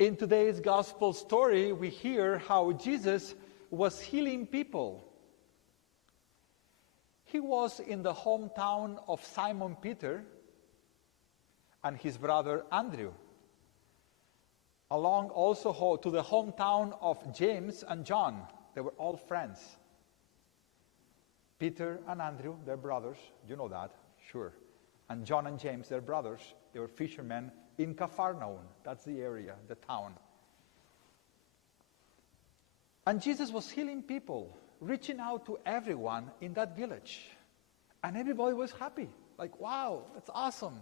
In today's gospel story, we hear how Jesus was healing people. He was in the hometown of Simon Peter and his brother Andrew, along also to the hometown of James and John. They were all friends. Peter and Andrew, they're brothers. You know that, sure. And John and James, they're brothers. They were fishermen in Capharnaum. That's the area, the town. And Jesus was healing people, reaching out to everyone in that village. And everybody was happy. Like, wow, that's awesome.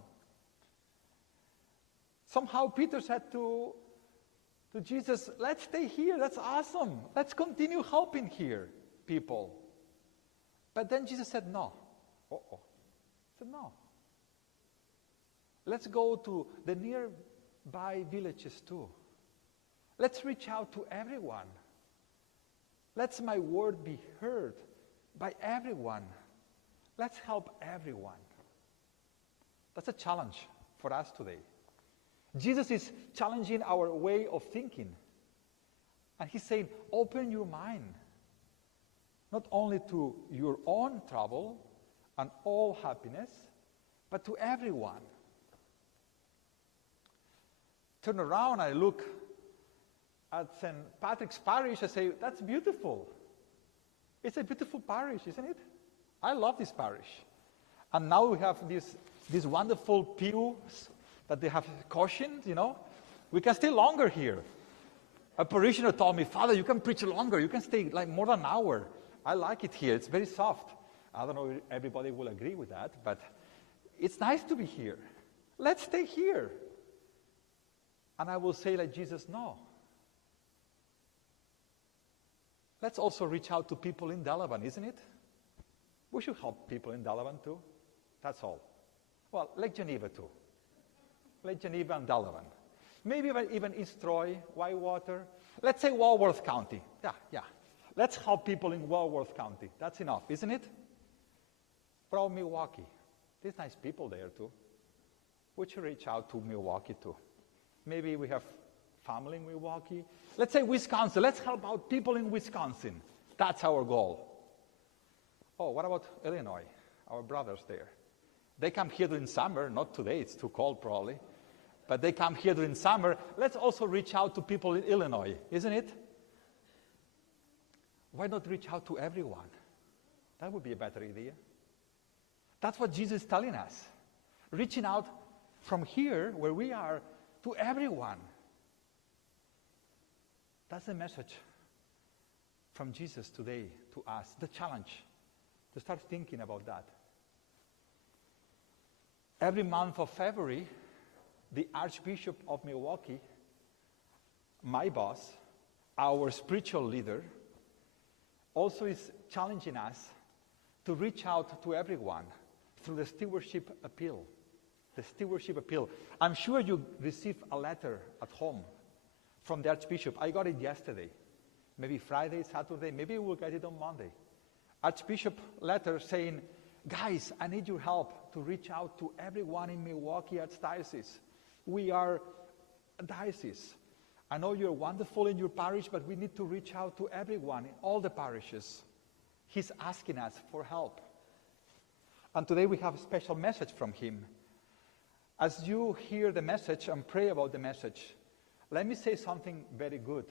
Somehow Peter said to Jesus, let's stay here. That's awesome. Let's continue helping here, people. But then Jesus said, no. He said, no. Let's go to the nearby villages too. Let's reach out to everyone. Let my word be heard by everyone. Let's help everyone. That's a challenge for us today. Jesus is challenging our way of thinking. And he's saying, open your mind, not only to your own trouble and all happiness, but to everyone. Turn around, I look at St. Patrick's Parish, I say, that's beautiful. It's a beautiful parish, isn't it? I love this parish. And now we have these wonderful pews that they have cushions, you know. We can stay longer here. A parishioner told me, Father, you can preach longer. You can stay like more than an hour. I like it here. It's very soft. I don't know if everybody will agree with that, but it's nice to be here. Let's stay here. And I will say like Jesus, no. Let's also reach out to people in Delavan, isn't it? We should help people in Delavan too. That's all. Well, Lake Geneva too. Lake Geneva and Delavan. Maybe even East Troy, Whitewater. Let's say Walworth County. Yeah. Let's help people in Walworth County. That's enough, isn't it? From Milwaukee. There's nice people there too. We should reach out to Milwaukee too. Maybe we have family in Milwaukee. Let's say Wisconsin. Let's help out people in Wisconsin. That's our goal. Oh, what about Illinois? Our brothers there. They come here during summer. Not today, it's too cold probably. But they come here during summer. Let's also reach out to people in Illinois, isn't it? Why not reach out to everyone? That would be a better idea. That's what Jesus is telling us. Reaching out from here, where we are, to everyone. That's the message from Jesus today to us. The challenge to start thinking about that. Every month of February, the Archbishop of Milwaukee, my boss, our spiritual leader, also is challenging us to reach out to everyone through the Stewardship Appeal. The Stewardship Appeal. I'm sure you received a letter at home from the Archbishop. I got it yesterday. Maybe Friday, Saturday, maybe we'll get it on Monday. Archbishop letter saying, guys, I need your help to reach out to everyone in Milwaukee Archdiocese. We are a diocese. I know you're wonderful in your parish, but we need to reach out to everyone in all the parishes. He's asking us for help. And today we have a special message from him. As you hear the message and pray about the message, let me say something very good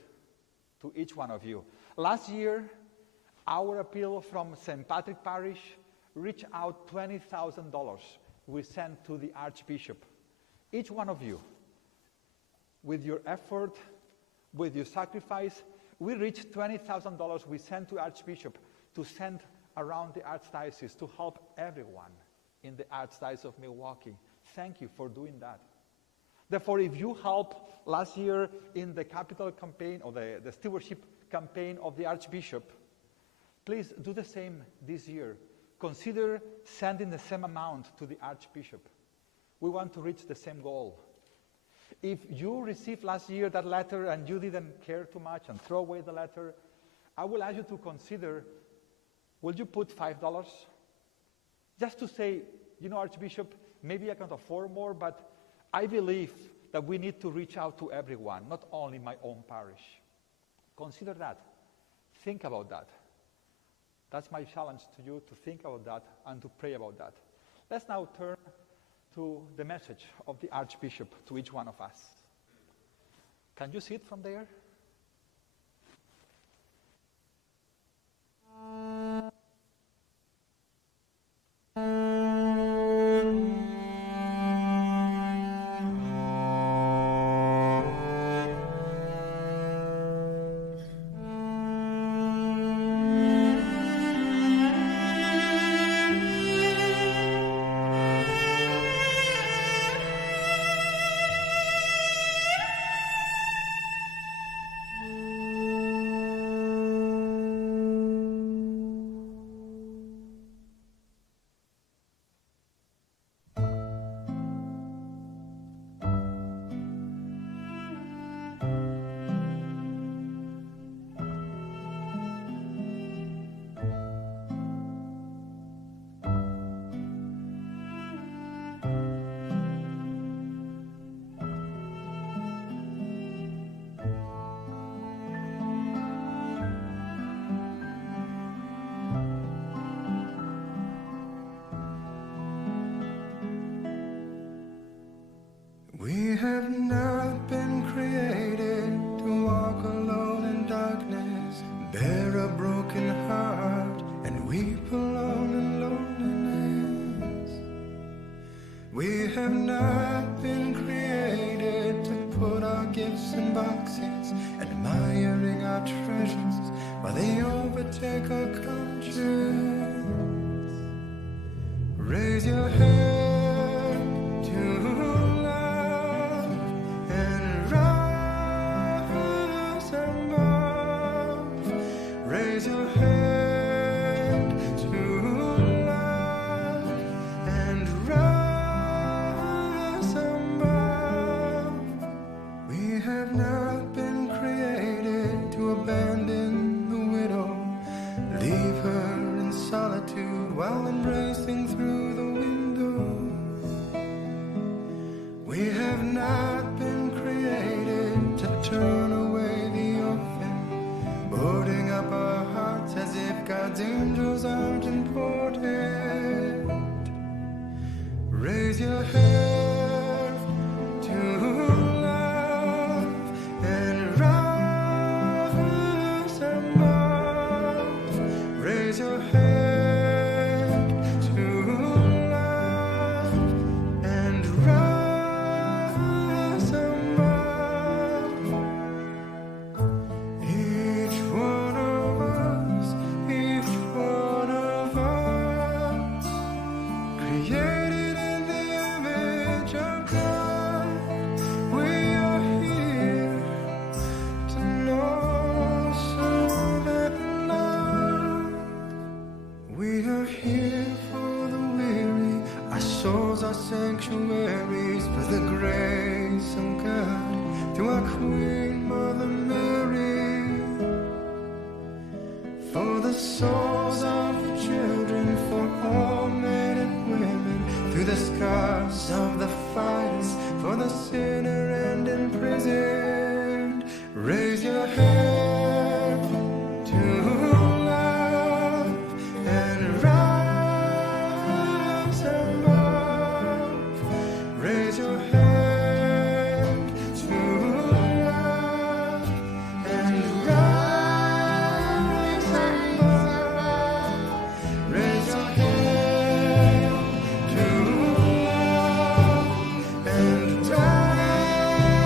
to each one of you. Last year, our appeal from St. Patrick Parish reached out $20,000 we sent to the Archbishop. Each one of you, with your effort, with your sacrifice, we reached $20,000 we sent to Archbishop to send around the Archdiocese to help everyone in the Archdiocese of Milwaukee. Thank you for doing that. Therefore, if you helped last year in the capital campaign or the stewardship campaign of the Archbishop, please do the same this year. Consider sending the same amount to the Archbishop. We want to reach the same goal. If you received last year that letter and you didn't care too much and throw away the letter, I will ask you to consider, will you put $5? Just to say, you know, Archbishop, maybe I can't afford more, but I believe that we need to reach out to everyone, not only my own parish. Consider that. Think about that. That's my challenge to you, to think about that and to pray about that. Let's now turn to the message of the Archbishop to each one of us. Can you see it from there? We have not been created to walk alone in darkness, bear a broken heart, and weep alone in loneliness. We have not been created to put our gifts in boxes, admiring our treasures while they overtake our conscience. Raise your hand to love and rise above. Raise your hand to love and rise above. We have not been created to abandon the widow, leave her in solitude while embracing through the window. We have not been created to turn away the orphan, boarding up our hearts as if God's angels aren't important. Raise your hand to love and rise above. Raise your hand to love and rise above. Each one of us, created in the image of God. We are here to know, serve, and love. We are here for the weary. Our souls are sanctuaries for the grace of God. Through our Queen Mother Mary, for the souls of the children, for all men and women, through the scars of the fires, for the sinner and imprisoned. Raise your hand to love and rise above. Raise your hand to love and rise above. Raise your hand to love and rise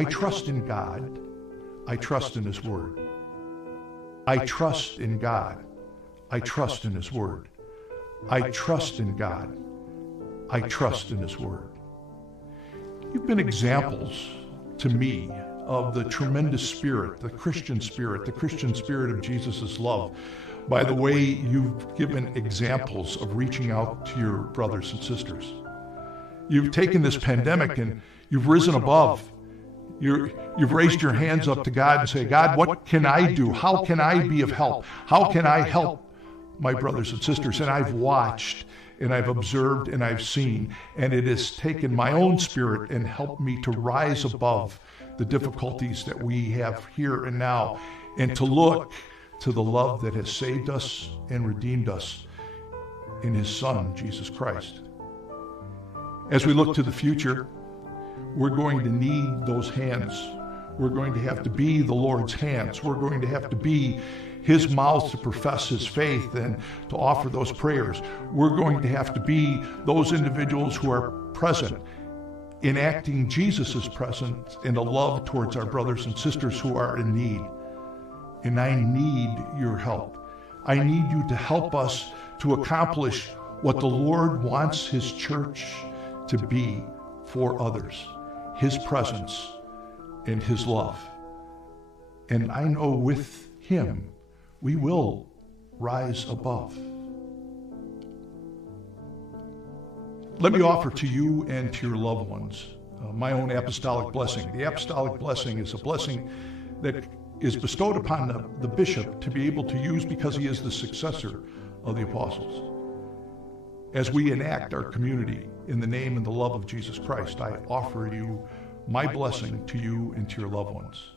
I trust in God. I trust in His Word. I trust in God. I trust in His Word. I trust in God. I trust in His Word. You've been examples to me of the tremendous spirit, the Christian spirit of Jesus' love, by the way you've given examples of reaching out to your brothers and sisters. You've taken this pandemic and you've risen above. You've raised your hands up to God and say, God, what can I do? How can I be of help? How can I help my brothers and sisters? And I've watched and I've observed and I've seen, and it has taken my own spirit and helped me to rise above the difficulties that we have here and now, and to look to the love that has saved us and redeemed us in His Son, Jesus Christ. As we look to the future, we're going to need those hands. We're going to have to be the Lord's hands. We're going to have to be His mouth to profess His faith and to offer those prayers. We're going to have to be those individuals who are present, enacting Jesus' presence in a love towards our brothers and sisters who are in need. And I need your help. I need you to help us to accomplish what the Lord wants His church to be for others, His presence and His love. And I know with Him, we will rise above. Let me offer to you and to your loved ones my own apostolic blessing. The apostolic blessing is a blessing that is bestowed upon the bishop to be able to use because he is the successor of the apostles. As we enact our community in the name and the love of Jesus Christ, I offer you my blessing to you and to your loved ones.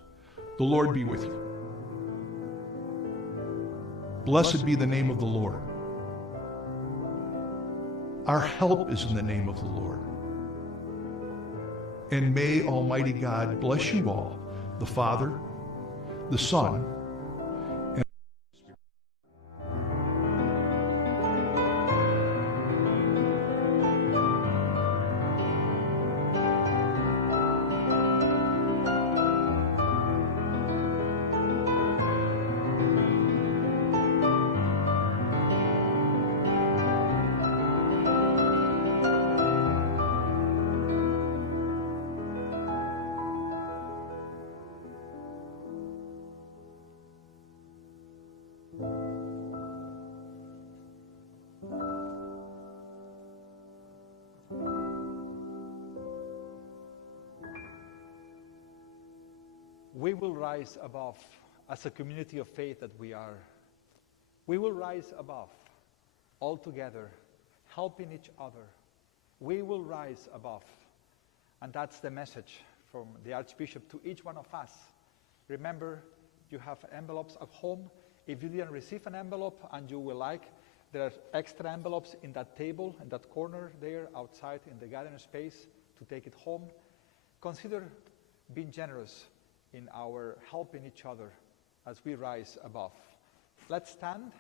The Lord be with you. Blessed be the name of the Lord. Our help is in the name of the Lord. And may Almighty God bless you all, the Father, the Son, we will rise above as a community of faith that we are. We will rise above all together, helping each other. We will rise above. And that's the message from the Archbishop to each one of us. Remember, you have envelopes at home. If you didn't receive an envelope and you will like, there are extra envelopes in that table, in that corner there, outside in the garden space, to take it home. Consider being generous in our helping each other as we rise above. Let's stand.